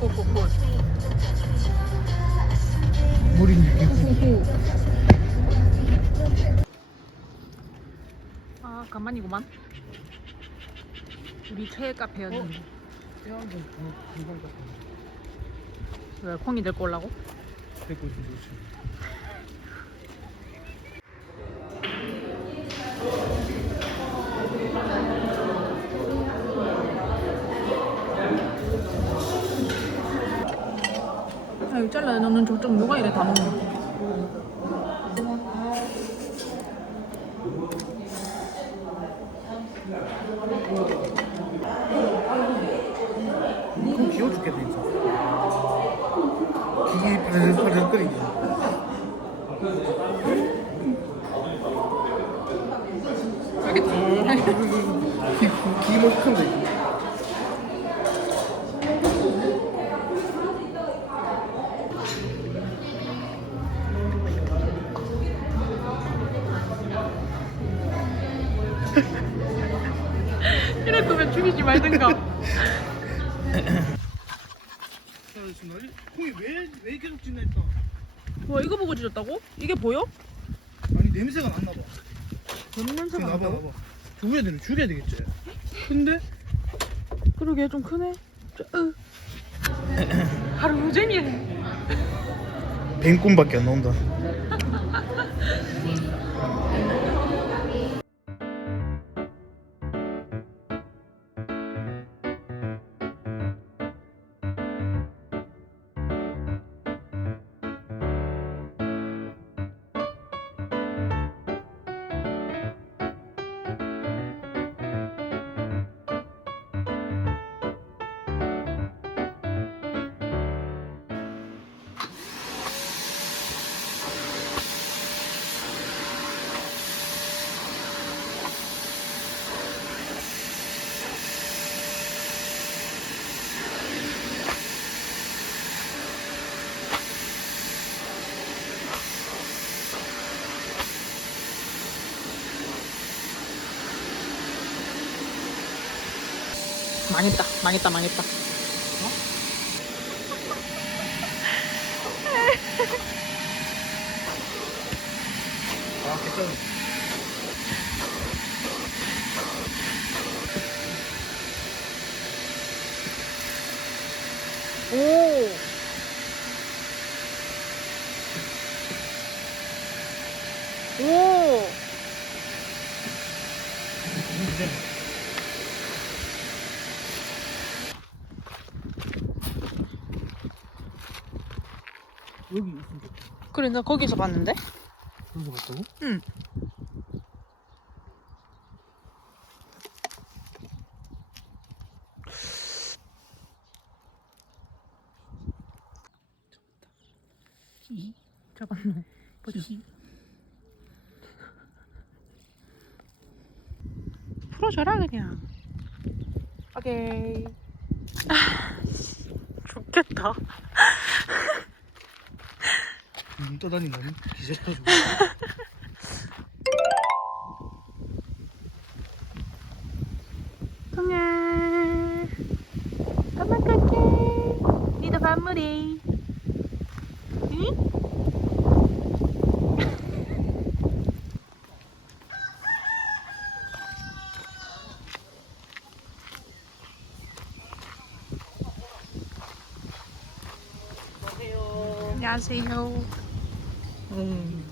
꽃꽃꽃 머리는 이렇게 아 간만이구만. 우리 최애 카페였는데 왜 콩이 데리고 올라고? 데리고 오지. 야 너는 저쪽 누가 이래 다 먹는 그럼 귀여워 죽겠네 진짜. 파르르파르르거리게. 이렇게 죽이지 말든가. 콩이 왜 왜 계속 짖나 했다. 와 이거 보고 지졌다고? 이게 보여? 아니 냄새가 났나 봐. 뭔 냄새가 나봐? 나봐. 죽여야 되는 죽여야 되겠지. 근데 그러게 좀 크네. 저, 으. 하루 종일. 뱅꿈밖에 안 나온다. 망했다, 망했다, 망했다. 아 괜찮아. 오. 오. 여기 있으면 좋겠다. 그래 나 거기서 봤는데? 여기서 봤다고? 응. 잡았네. 보자. 풀어줘라 그냥. 오케이. 아, 죽겠다. 눈 떠다닌다니 기절해가지고. 통아. 가만 갈게. 니도 반물이. 응? 안녕하세요. 음.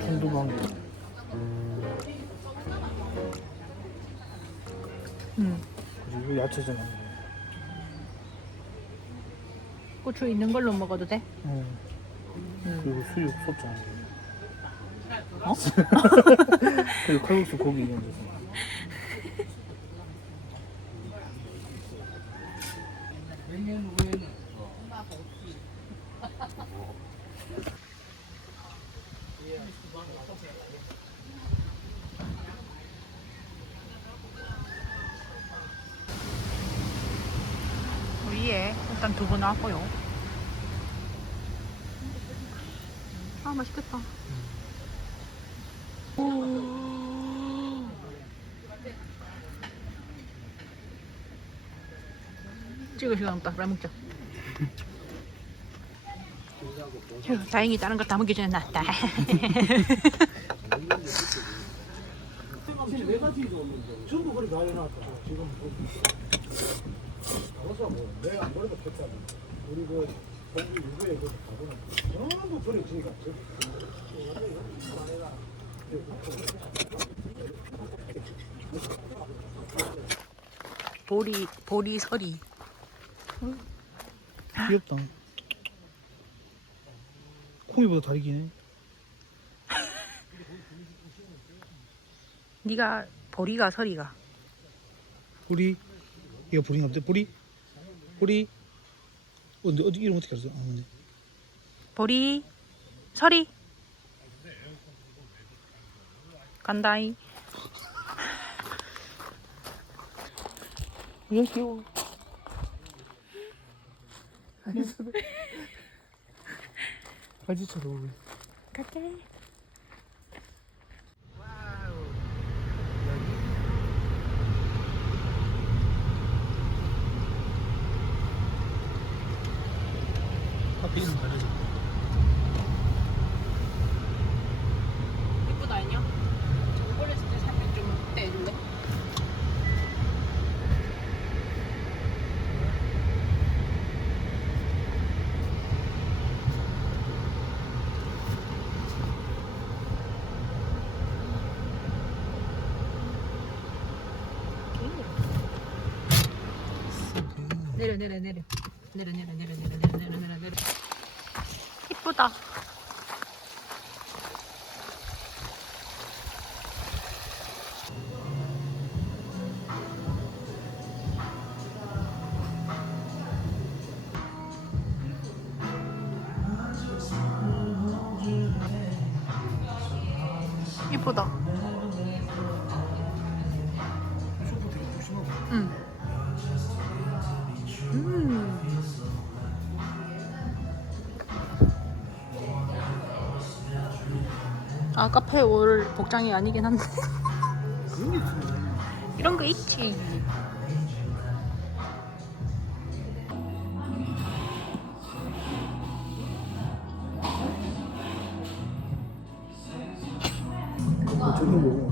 천도방. 음. 그리고. 고추 있는 걸로 먹어도 돼? 응. 음. 그리고 수육 소장. 어? 그리고 칼국수 고기 이런 거. 위에 일단 두부 나왔고요. 아 맛있겠다. 찍을 시간 없다. 라면 먹자. 다행히 다른 거 다 먹기 전에 났다. 전부 그렇게 다 해놨다. 지금 내가 안 그래도 됐다. 우리 그 그 가보는 전부 보리 보리 서리. 귀엽다. 콩이보다 다리 기네. 네가 보리가 서리가. 뿌리 이거 보다. 뿌리 뿌리 어, 근데 어디 이름 어떻게 알았어? 아, 근데 보리 서리. 간다이. 이거 귀여워. 바지처럼. 갈게. 페이스 가려줘 이쁘다 아니야? 저번에 진짜 살짝 좀 떼줄래? 음. 내려 내려 내려 내려 내려 내려 내려 내려 내려 내려 내려 이쁘다. 이쁘다 아 카페 올 복장이 아니긴 한데. 이런 거 있지. 뭐, 뭐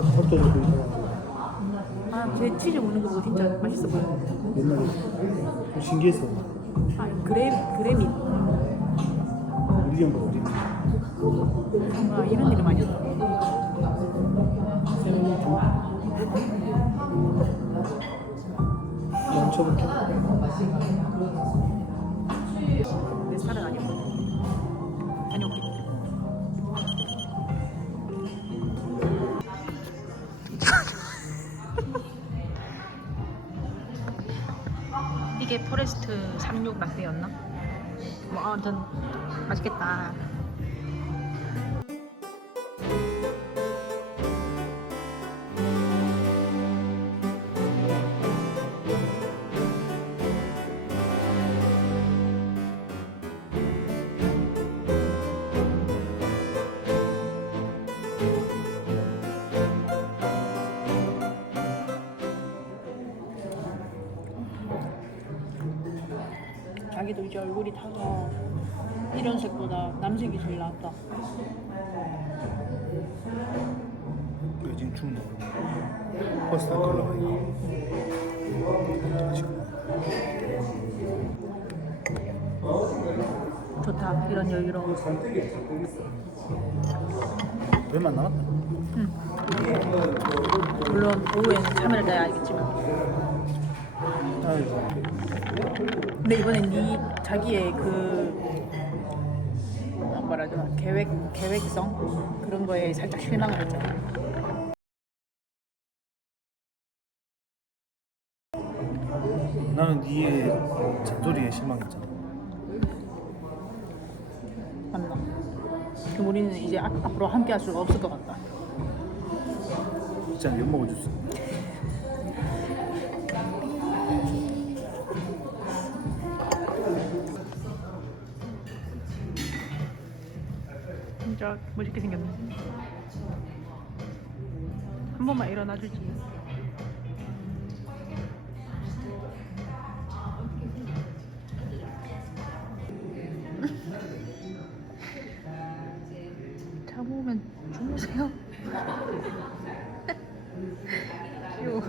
닭, 닭도 먹고 있다가 아, 제 치즈 먹는 거 보고 진짜 맛있어 보여. 옛날에 좀 신기했어. 아, 그래 그래밋. 윌리엄과 어디? 아, 이런 이름 아니었다. 양쳐볼게. 포레스트 36 라떼였나? 뭐 아무튼 맛있겠다. 자기도 이제 얼굴이 타서 이런 색보다 남색이 제일 낫다. 그 지금 추운데. 버스 타고 올라가 이거. 좋다. 이런 여유로움. 얼마 안 남았다. 물론 오후에는 카메라 떼야 알겠지만. 아이고. 근데 이번엔 네 자기의 그 뭐라 해야 되나 계획 계획성 그런 거에 살짝 실망을 했잖아. 나는 니의 잔소리에 실망했잖아. 맞나? 그럼 우리는 이제 앞- 앞으로 함께 할 수가 없을 것 같다. 자, 이거 먹어주세요. 진짜 멋있게 생겼네. 한 번만 일어나 주지. 잠 오면 주무세요. 귀여워.